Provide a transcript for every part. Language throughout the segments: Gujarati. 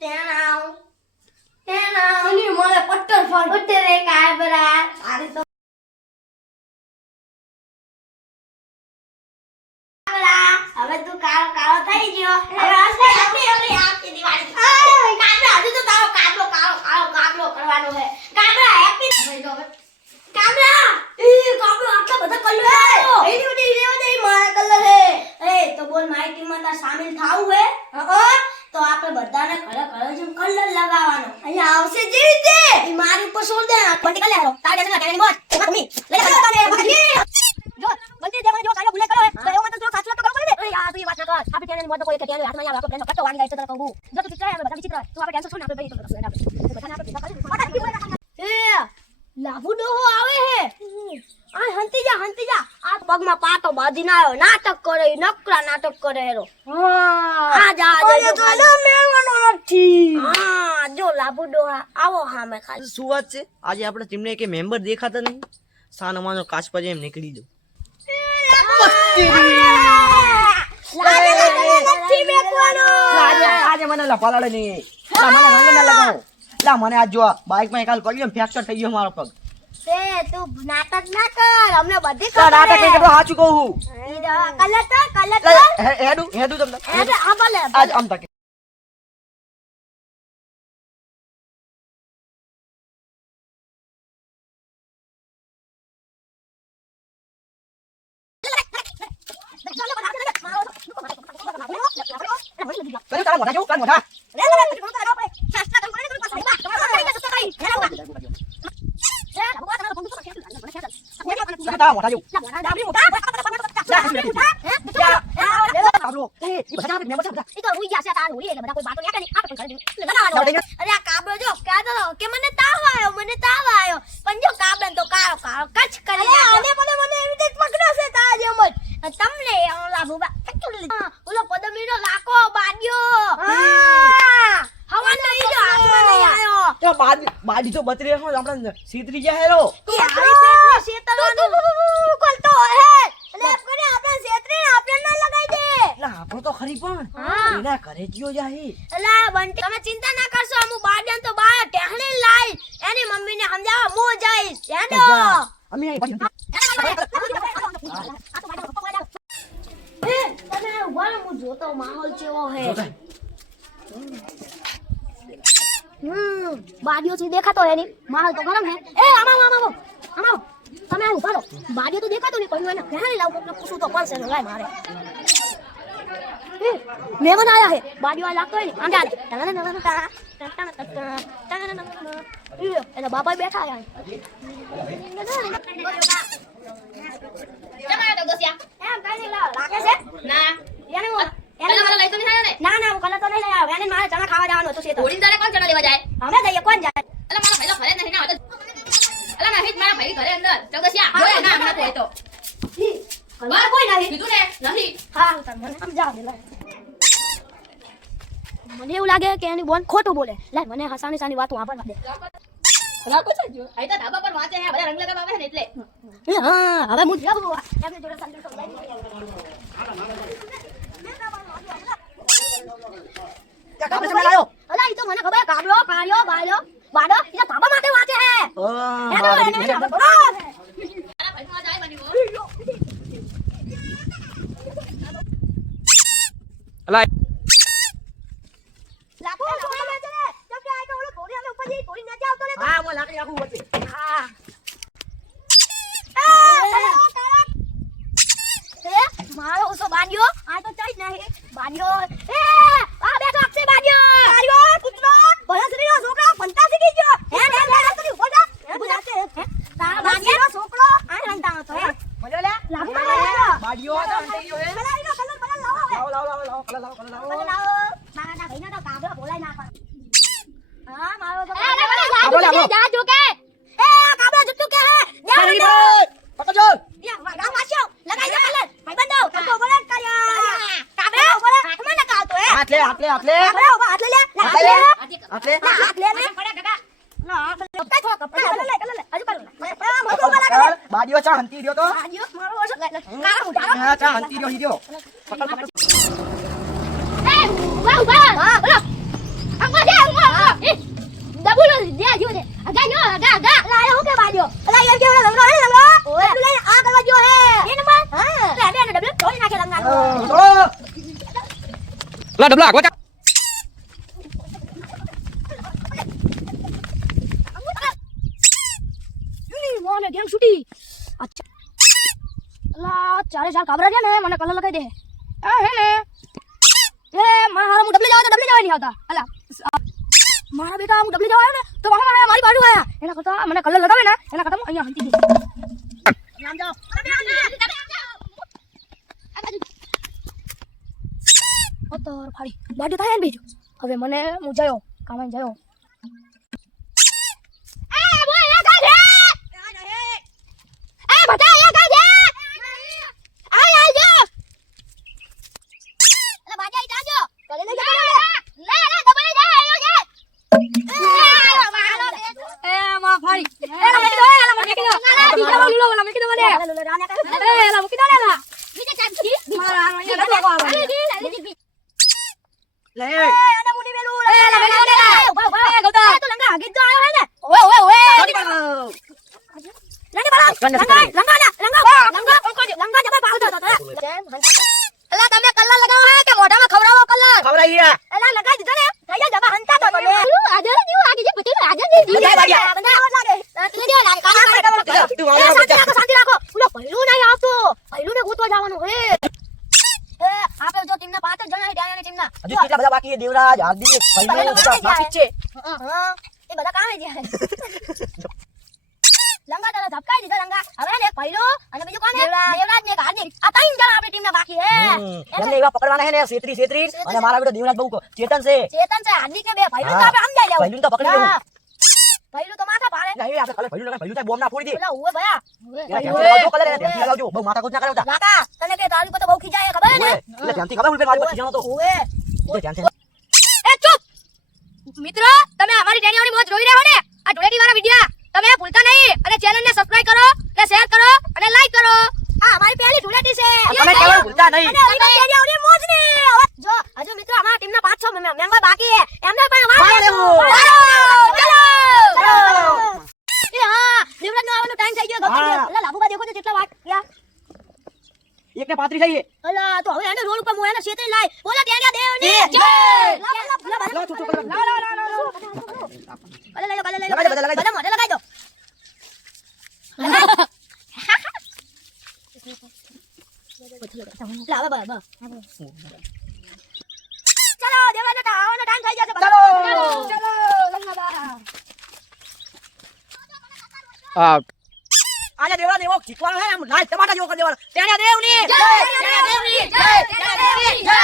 તેણાવ એની મને પટ્ટર ફોન ઉઠે રે કાબરા આરે તો હવે તું કાળો કાળો થઈ ગયો હવે આપણી આપની દિવાળી કાબરા હજુ તો તારો કાબલો કરવાનો છે કાબરા હેપી થઈ ગયો કાબરા આટલા બધા કલર એની બધી લેવા દે મારા કલર હે એ તો બોલ મારી ટીમમાં તાર સામેલ થાવું હે તો આપણે બધાને કલર જેમ કલર લગાવવાનો અહીંયા આવશે જે રીતે ઈ મારી ઉપર છોડ દે બંટી કલર આવો તારે જશે ટેની મોટ મમ્મી લઈ લે તને જો બંટી જે મને જો કાલો ભૂલે કરો તો એવું મત તો ખાચલો તો કરો પડે એ આ તું વાત ના કર આપણે ટેની મોટ કોઈ કે ટેની હાથમાં આવે આપણે કટો વાગી જાય તો તને કહું જો તું ચિત્ર આવે બધા ચિત્ર તું આપણે ટેન્શન છોડ આપણે ભાઈ તો બધાને આપણે એ લાભુ ડોહો આવે હે આ હંતી જા આ પગમાં પાટો બાંધી ના આવ્યો નાટક કરે નકરા નાટક કરે હેરો આ જા જો મેળવાનો નથી હા જો લાભુ ડોહા આવો હામે ખાલી શું વાત છે આજે આપણે ટીમને કે મેમ્બર દેખાતા નહીં સાનો માનો કાચ પર એમ નીકળી દો આજે મને લપાલાડે નહીં મને રંગ ના લગાવો લા મને આજ જો બાઇક માં કાલ પડ્યો ફ્રેક્ચર થઈ ગયો મારો પગ તે તું નાટક ના કર અમને બધી ખબર નાટક નહીં કરતો સાચું કહું કલર હેડુ તમને આ ભલે આજ આમ તક Pero cara moda, kan moda. Cara moda yuk. અરે આ કાબરો જો કહેતો કે મને તાવ આવ્યો પણ જો કાબરન તો કાળો કચ કરી આને મને એવી રીતે પકડ્યો છે તા જેમ જ તમને લાભુબા ઓલો પદમીનો લાકો બાડ્યો હવા નહીં જો હાથમાં નહીં આયો તો બાડી તો બતરી હો આપણે સીતરી જાય હેરો એ હારી પેટને શેતરવાનું કોલતો હે એટલે એમ કરી આપણે શેતરીને આપણે ના લગાઈ દે ના આપણો તો ખરી પણ એના ઘરે જીઓ જાય એલા બંટી તમે ચિંતા ના કરશો હું બાડ્યાન તો બાય ટેહણી લાઈ એની મમ્મીને સમજાવવા મો જઈશ હેડો અમે આઈ તમે ઉભા હું જોતો માહોલ કેવો હે બાડીઓ થી દેખાતો એની માહોલ તો ગરમ હે એ આમાં તમે ઉભા રહો બાડીઓ તો દેખાતો નહીં કોઈ એને ઘરે લાવ કોકને પૂછું તો પડશે ને લાય મારે મેમન આયા હે બાડીઓ આ લાગતો હે આંડા એના બાપા બેઠા આયા જમાયો તો ગોસિયા એમ કઈ નહીં લાગે છે ના એને પેલા મને લઈ તો નહીં ને ના હું કલર તો નહીં લઈ આવ્યો એને મારે ચણા ખાવા જવાનું હતું છે તો ઓડીન તારે કોણ ચણા લેવા જાય અમે જઈએ કોણ જાય અલા મારા ભાઈલો ઘરે નહીં ના હોય અલા નહીં મારા ભાઈ ઘરે અંદર ચગસિયા જોયા ના હમણાં તો એ તો કલર કોઈ નહીં કીધું ને નહીં હા મને સમજાવ દે મને એવું લાગે કે એની બોન ખોટું બોલે લે મને હસાની સાની વાતો વાપરવા દે રાખો છો જો આઈ તો ધાબા પર વાંચે હે બધા રંગ લગાવવા આવે ને એટલે હા હવે હું જાવ એમને જોડે સંદેશો લઈ કાકા તમે લાયો અલા ઈ તો મને ખબર કાબલો કાળિયો બાડો ઈ ધાબા માટે વાંચે હે મારા ભાઈ માં જાય બની અલા લાખો સોના મે છે જો કે આ તો ઓલો થોડી અમે ઉપર જઈ થોડી નજર આવતો ને હા મો લાકડી આખું વચ્ચે હા મારો ઓસો બાંધ્યો આ તો ચાઈ નહીં બાંધ્યો એ આ બે તો અક્ષય બાંધ્યો કૂતરો ભલાસરીનો છોકરો ફંટાસી ગઈ ગયો હે તને ઉભો થા ગુજરાતે તારા બાંધ્યો છોકરો આ રંતાનો તો હે મજો લે લાગુ બાડીઓ તો અંતે ગયો હે કલર બદલ લાવો લાવો કલર લાવો મારા ભાઈનો તો કાબરો બોલાય ના કર હા મારો તો જા જો કે એ કાબરો જુટ્ટુ કે હે પકડજો યા રામ વાચ્યો લગાઈ દે કલર ભાઈ બંધો તો બોલે કર્યા કાબરો બોલે હાથમાં લગાવતો હે હાથ લે કાબરો હાથ લે હાથ લે હાથ લે ને પડે કાકા ના કઈ થો કપડા કલર લે હજુ કરું મતો બોલા બાડીઓ ચા હંતી રહ્યો તો આજો મારો ઓછો કારા મુઢા હા ચા હંતી રહ્યો હીરો પકડ એ વાહ વાહ બોલો આગો જા લા ડબલા ગોચા મોને ગેમ છૂટી અચ્છા અલા ચારે ચાર કાબરા છે ને મને કલર લગાઈ દે આ હે ને એ મારા હારા હું ડબલે જવા નહીં આવતા અલા મારા બેટા હું ડબલે જવા આવ્યો ને તો મારા મારી બાજુ આયા એના કરતા મને કલર લગાવે ને એના કરતા હું અહીંયા હંતી દે નામ જાઓ ઓતર ફાડી બાજુ થાય ને બીજું હવે મને હું જયો કામે જયો હજુ કેટલા બધા બાકી છે દેવરાજ હાર્દિક ભાઈઓ બધા બાકી જ છે એ બધા કામે જાય લંગા તારા ધપકાઈ દીધા લંગા હવે ને પહેલો અને બીજું કોણ દેવરાજ ને હાર્દિક આ ત્રણ જણા આપણી ટીમમાં બાકી હે એમને એવા પકડવાના છે ને છેત્રી અને મારા બેટો દેવરાજ બહુ ચેતન છે હાર્દિક ને બે પહેલો તો આપણે સમજાઈ લેવું પહેલું તો પકડી લેવું પહેલું તો માથા પાડે નહીં આપણે કલર પહેલું લગાય પહેલું થાય બોમ્બ ના ફોડી દે ઓલા ઉવે ભયા ધ્યાનથી કલર ધ્યાનથી લગાવજો બહુ માથા કૂટ ના કરાવતા કાકા તને કે તારી પર તો બહુ ખીજાય ખબર ને એટલે ધ્યાનથી ખબર ઉલપે મારી પર ખીજાણો તો ઓએ ધ્યાનથી એ ચૂપ મિત્રો તમે અમારી ડેનિયાની મોજ જોઈ રહ્યા હો ને આ ઢોળેટી વાળા વિડિયા તમે ભૂલતા નહીં અને ચેનલને સબસ્ક્રાઇબ કરો અને શેર કરો અને લાઈક કરો આ અમારી પહેલી ઢોળેટી છે તમે કેવું ભૂલતા નહીં અને અમારી ડેનિયાની મોજ ની જો હજુ મિત્રો અમારા ટીમના 5-6 મેમ્બર બાકી છે એમને પણ વાળ લેવું ચલો એ હા દેવરાજ નો આવવાનો ટાઈમ થઈ ગયો એટલે લાભુબા દેખો તો કેટલા વાટ ગયા એકને 35 થઈએ અલા તો હવે એને રોડ ઉપર મો એને છેતરી લાય બોલા ડેનિયા દેવની જય લો છોટો કલર કલે લઈ લો બધા મોઢે લગાઈ દો લાવ બા ચલો દેવરાજ નો આવવાનો ટાઈમ થઈ જશે ચલો લંગા આ આજા દેવરાજ એવો જીતવાનો છે આમ લાલ ટમાટા જેવો કરી દેવાનો તેણ્યા દેવની જય દેવની જય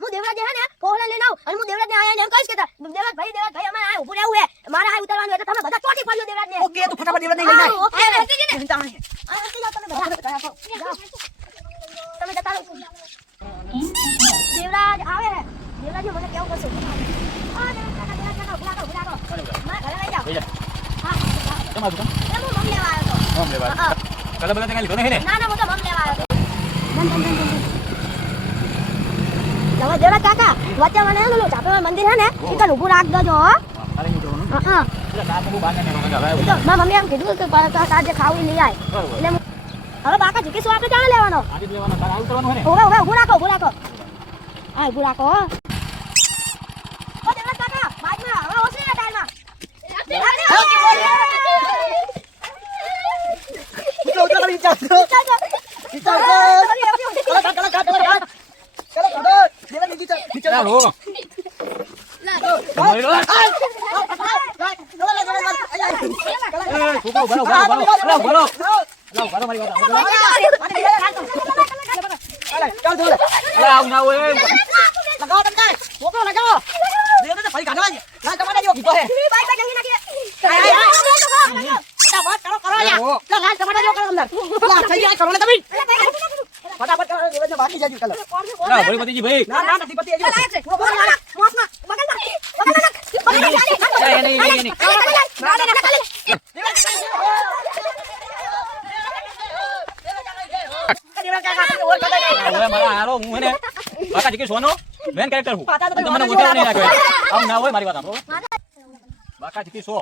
હું દેવરાજ હે ને પોહલા લઈને આવ અને હું દેવરાજ ને આયા ને એમ કહીશ કે દેવરાજ ભાઈ અમારે આ ઉભું રહેવું હે મારે આ ઉતરવાનું હે તો તમે બધા ચોટી ફાડ્યો દેવરાજ ને ઓકે તો ફટાફટ દેવરાજ ને લઈ જાય ઓકે ચિંતા નહીં તમે જતા રહો દેવરાજ આવે હે દેવરાજ મને કેવું કરશે આ દેવરાજ ભૂલા કરો મારા ઘરે લઈ જાઓ હા કેમ આવું હું મમ લેવા આવ્યો તો મમ લેવા કલર બલા તંગા લીધો ને ના હું તો મમ લેવા આવ્યો તો દેવરાજ કાકા વચ્ચે મને લો ચાપે મંદિર હે ને ઈકન ઊભું રાખ દેજો હો અરે નહીં જોવાનું હા એટલે કાચ બહુ બહાર ના નીકળવા હવે તો મારા મમ્મી એમ કીધું કે તાજે ખાવું લઈ આય એટલે હવે બાકા જીકેશું આપણે ક્યાં લેવાનો આજે લેવાનો તારે આવું કરવાનું હે ને ઓવે ઊભું રાખો હા ઊભું રાખો ઓ દેવરાજ કાકા બાજમાં હવે ઓસરી ના ટાઈમમાં ઉતરો કરી ચાલ ચલો દેવરાજ નીચે ચાલ ચાલો તમારી લો છોકરો ભરો મારી વાત ચાલ દોલે આવ ના હોય લગાવો તમને છોકરો લગાવો દેવરાજ ફરી કાઢવા દે લાલ ટમાટા જેવો કીધો હે બાઈક નહીં નાખી ફટાફટ કરો યાર લાલ ટમાટા જેવો કરો અંદર લા થઈ જાય કરો ને તમે ફટાફટ કરો દેવરાજ બાકી જાજી કલર ના ભરી પતિજી ભાઈ ના નથી પતિ હજી નહીં મારા હારો હું હે ને બાકા જીકે સોનો મેન કેરેક્ટર હું તો મને ઉઠાવ નહીં નાખ્યો આમ ના હોય મારી વાત સાંભળો બાકા જીકે સો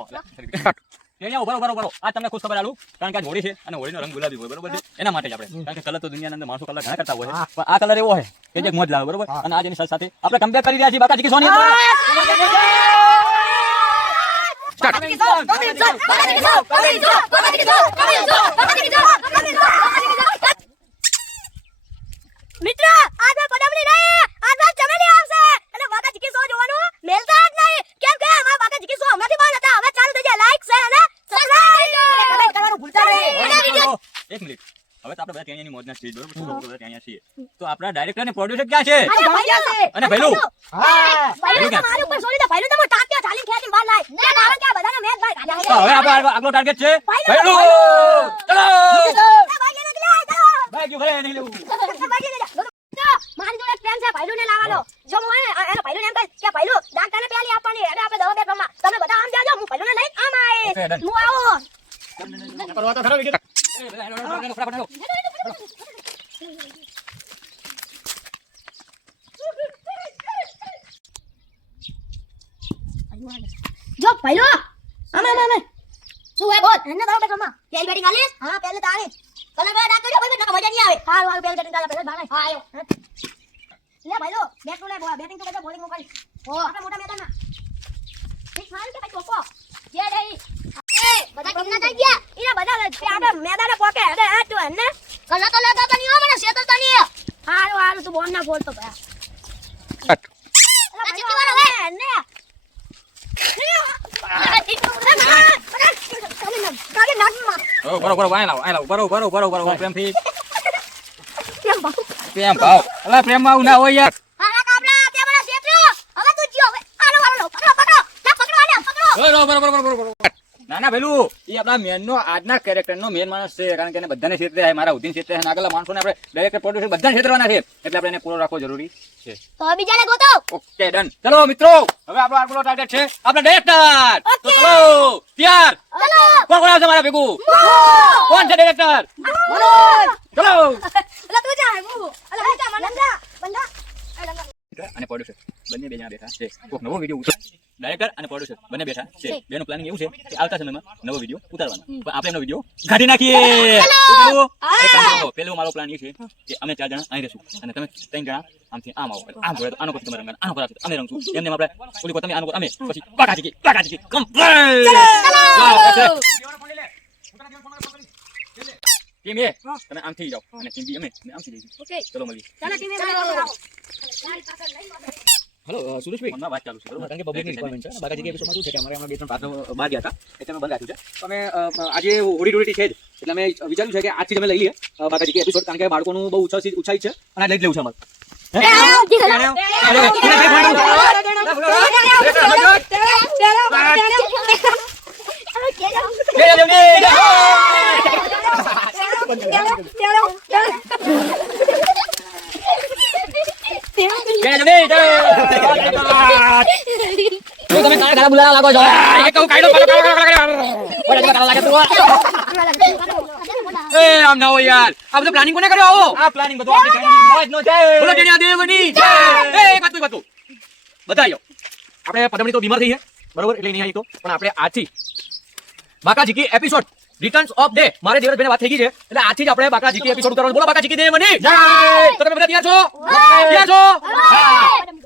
અહીંયા ઉભા રહો. આજ તમને ખુશ ખબર આલું કારણ કે આજ હોળી છે અને હોળીનો રંગ ગુલાબી હોય બરોબર છે એના માટે જ આપણે કારણ કે કલર તો દુનિયાની અંદર માણસો કલર ઘણા કરતા હોય છે પણ આ કલર એવો હોય કે જે મોજ લાવે બરોબર અને આજ એની સાથે આપણે કમ્બેક કરી રહ્યા છીએ બાકાજી કી સોની મિત્ર આજ મેં પડામણી નહીં આજ મેં ચમેલી આવશે અને બાકા ચીકી સો જોવાનું મેલતા જ નહીં કેમ કે અમારા બાકા ચીકી સો હમણાંથી બંધ હતા હવે ચાલુ થઈ જાય લાઈક શેર અને સબસ્ક્રાઇબ કરવાનું ભૂલતા નહીં એક મિનિટ હવે તો આપણે બધા ત્યાંની મોજના છીએ બરોબર બધા ત્યાં છીએ તો આપણા ડાયરેક્ટર અને પ્રોડ્યુસર ક્યાં છે અને ભૈલું ભાઈલું તમારું ઉપર છોડી દે ભાઈલું તમે ટાંક્યા ચાલીને ખેંચીને બહાર લાય કે કારણ કે આ બધાનો મેચ ભાઈ તો હવે આપણો આગલો ટાર્ગેટ છે ભૈલું ચલો ભાઈ ક્યું ઘરે નહીં લેવું મારી જોડે પ્લાન છે ભાઈલું ને લાવવાનો જો હું એને ભાઈલું એમ કહે કે ભાઈલું ડાક્ટરને પેલી આપવાની એટલે આપણે દવા બેકમાં તમે બધા આમ જાજો હું ભાઈલું ને લઈને આમ આવીશ હું આવું કરવા તો ખરો વિકેટ જો ભાઈલું આમે શું હે બોલ એને દવા બેકમાં પેલી બેટિંગ આલીશ હા પહેલે તારી કલર કલર ડાક કરજો ભાઈ મજા નહીં આવે હા હા પહેલે બેટિંગ પહેલે ભાગ હા આયો લે ભાઈલું બેટ લે બેટિંગ તો બધા બોલિંગ નું કરી ઓ આપણે મોટા મેદાનમાં એક માર કે ભાઈ ટોકો જે રહી બધા કિન્ના થઈ ગયા ઈના બધા આપણે મેદાને પોકે અરે આ તું ને કલા તો લગા તો નહીં મને શેતર તો નહીં હારું તું બોલ ના બોલતો ભાઈ આ ચીકી વાળો હે ને બરોબર પ્રેમથી પ્રેમ ભાવ અલા પ્રેમ આવું ના હોય યાર હારા કાબરા તે બડા શેતરો હવે તું જીઓ આલો પકડો ના પકડો આને પકડો ના ભેલું એ આપણા મેન નો આજના કેરેક્ટર નો મેન માણસ છે કારણ કે એને બધાને ક્ષેત્રે છે મારા ઉદીન ક્ષેત્રે છે આગળના માણસોને આપણે ડાયરેક્ટર પ્રોડ્યુસર બધાને ક્ષેત્રવાના છે એટલે આપણે એને પૂરો રાખવો જરૂરી છે તો બીજાને ગોતો ઓકે ડન ચલો મિત્રો હવે આપણો આગલો ટાર્ગેટ છે આપણે ડાયરેક્ટર તો ચલો તૈયાર ચલો કોણ આવશે મારા ભેગું કોણ છે ડાયરેક્ટર ચલો અલા તું જા હું અલા હું જા મંડા બંદા અને પ્રોડ્યુસર બંને બે જણા બેઠા છે કોઈક નવો વિડિયો ઉતાર ડાયરેક્ટર અને પ્રોડ્યુસર બંને બેઠા છે બેનું પ્લાનિંગ એવું છે કે આવતા સમયમાં નવો વિડિયો ઉતારવાનો પણ આપણે એનો વિડિયો કાઢી નાખીએ પેલું મારો પ્લાન એ છે કે અમે 4 જણા અહીં રહેશું અને તમે 3 જણા આમથી આમ આવો આમ જોડે આનો પછી તમે રંગ આનો પર અમે રંગશું એમને આપણે ઓલી તમે આનો અમે પછી બાકાજી કમ્પ્લીટ ટીમ એ તમે આમથી જાઓ અને ટીમ બી અમે આમથી જઈશું ઓકે ચલો મળીએ ચાલો ટીમે હેલો સુરેશભાઈ મને વાત ચાલુ છે બરોબર કારણ કે પબ્લિક રિક્વાયરમેન્ટ છે બાકાજી કે એપિસોડમાં શું છે કે અમારે બે ત્રણ પાત્રો બહાર ગયા હતા એટલે અમે બંધ રાખ્યું છે તો અમે આજે હોળી ધૂળેટી છે જ એટલે અમે વિચાર્યું છે કે આજથી અમે લઈ લઈએ બાકાજી કે એપિસોડ કારણ કે બાળકોનું બહુ ઉત્સાહિત છે અને લઈ જ લેવું છે અમારે તમે કાળા બોલાવા લાગો છો એક કહું કાઢો એ આમ ના હોય યાર આ બધું પ્લાનિંગ કોને કર્યો આવો આ પ્લાનિંગ બધું આપણી મોજ નો છે બોલો ટેણિયા દેવની જય એ એક વાત બધા આવો આપણે પદમણી તો બીમાર થઈ છે બરોબર એટલે નહીં આવી તો પણ આપણે આજથી બાકાજી કી એપિસોડ રિટર્ન્સ ઓફ ડે મારે દેવરાજભાઈને વાત થઈ ગઈ છે એટલે આજથી જ આપણે બાકાજી કી એપિસોડ ઉતારવાનું બોલો બાકાજી કી દેવની જય તો તમે બધા તૈયાર છો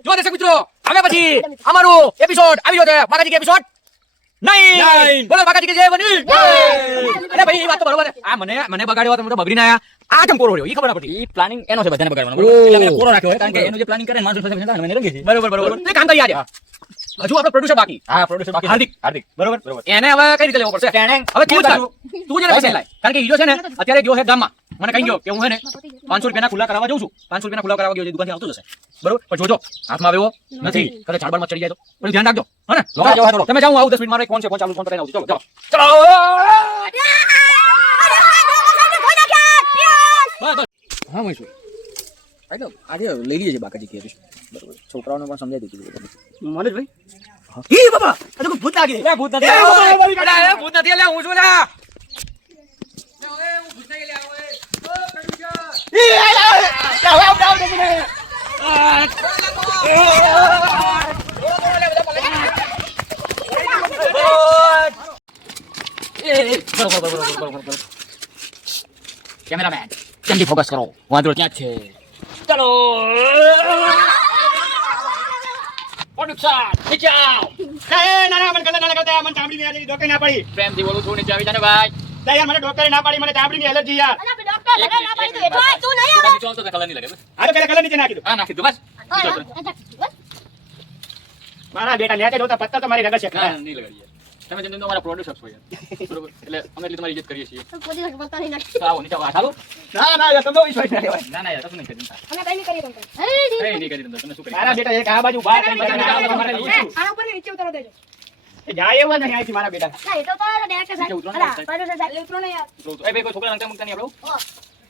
જો દર્શક મિત્રો હવે પછી અમારો એપિસોડ આવી ગયો છે બાકાજી કી એપિસોડ 9 બોલો બાકાજી કી દેવની જય અરે ભાઈ એ વાત તો બરોબર છે આ મને બગાડ્યો તમે તો બગડીને આયા આ કેમ કોરો રહ્યો ઈ ખબર ના પડી ઈ પ્લાનિંગ એનો છે બધાને બગાડવાનો એટલે આપણે કોરો રાખ્યો કારણ કે એનું જે પ્લાનિંગ કરે માણસો સાથે મને રંગી છે બરોબર એ કામ કરી આજે હજુ આપણે પ્રોડ્યુસર બાકી હાર્દિક બરોબર એને હવે કઈ રીતે લેવો પડશે હવે તું જ પૈસા લાય કારણ કે હીરો છે ને અત્યારે ગયો છે ગામમાં મને કહી ગયો કે હું હે ને 500 રૂપિયાના ખુલ્લા કરાવવા જાઉં છું 500 રૂપિયાના ખુલ્લા કરાવવા ગયો દુકાનથી આવતો જશે બરોબર પણ જોજો હાથમાં આવ્યો નથી કદાચ ઝાડબાડમાં ચડી જાય તો પણ ધ્યાન રાખજો હે ને તમે જાઓ આવું 10 મિનિટ મારે ફોન છે ફોન ચાલુ ફોન કરીને આવું ચલો હા મહેશ આજે લઈ લઈએ છે બાકાજી કે બરોબર છોકરાઓને પણ સમજાવી દીધું મનોજભાઈ ઈ બાબા આ તો ભૂત લાગી લે ભૂત નથી ભૂત નથી લે હું છું લે હું ભૂત નહીં લે કેમેરામેન જલ્દી ફોકસ કરો વાંદરો ત્યાં જ છે ચલો પ્રોડક્શન નીચે આવ ના મને કલર ના લગાવતા મને ચામડી ની એલર્જી ડોક્ટર ના પડી પ્રેમથી બોલું છું નીચે આવી જાને ભાઈ યાર મને ડોક્ટરે ના પાડી મને ચામડી ની એલર્જી યાર અલા ડોક્ટર ભલે ના પાડી તો હેઠો આય તું નહીં આવે તો કલર નહીં લાગે બસ આ તો કલર નીચે નાખી દો હા નાખી દો બસ મારા બેટા નેચે જોતા પત્તા તો મારી રગત છે ના નહીં લગાડીએ તમે જેમ અમારા પ્રોડ્યુસર્સ છો યાર બરોબર એટલે અમે એટલે તમારી ઇજ્જત કરીએ છીએ કોઈ દિવસ બોલતા નહીં તો આવો નીચે આવો ચાલો ના યાર તમને વિશ્વાસ ના લેવાય ના યાર કશું નહીં કરી દઉં અમે કઈ નહીં કરીએ તમ કઈ નહીં કરી દઉં તમે શું કરી મારા બેટા એક આ બાજુ બાર કરી આના ઉપર નીચે ઉતારો દેજો જાય એવા નહીં આથી મારા બેટા ના એ તો તારો ડાયરેક્ટર નીચે ઉતરો સાહેબ ને, અલા પાડો સાહેબ ઉતરો ને યાર એ ભાઈ કોઈ છોકરા નંગતા મુકતા નહીં આપણો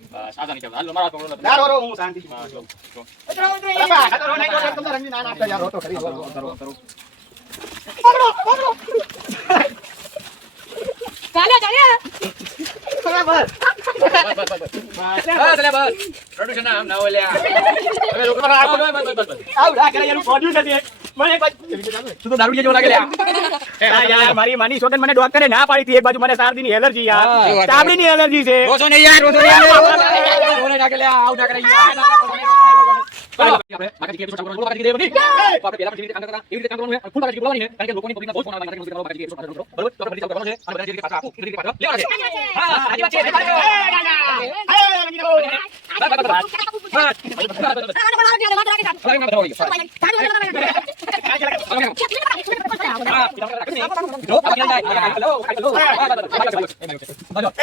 બસ આજા નીચે હાલો મારા છોકરો નથી ના રો હું શાંતિ થી હા જો ઉતરો ઉતરો બાબા આ તો રો નહીં તો તમને રંગી ના નાખતા યાર રોતો ખરી કરો કરો ચાલે ચાલે બરાબર બસ લે બસ પ્રોડ્યુસર ના ના ઓલ્યા હવે લોકો બસ આવ રા કરે યાર પ્રોડ્યુસર છે મને એક બાજુ તું તો દારૂ જેવો લાગે લે હા યાર મારી માની સોગન મને ડોક્ટરે ના પાડી હતી એક બાજુ મને શરદી ની એલર્જી યાર હા. ચામડી ની એલર્જી છે રોસો ને યાર રોસો ને યાર રોને નાખે લે આવ ના કરે યાર આપણે બાકાજી કે એપિસોડ ચાલુ કરો બાકાજી કે દેવની આપણે પહેલા પણ કામ કરતા એવી રીતે કામ કરવાનું છે ફૂલ બાકાજી બોલવાની ને કારણ કે લોકોની પબ્લિકના બહુ ફોન આવે બાકાજી કે બાકાજી કે એપિસોડ બરોબર તો આપણે ચાલુ કરવાનું છે અને બધા જે પાછા આપો એ રીતે પાછા લેવાના છે હા આજી વાત છે બસ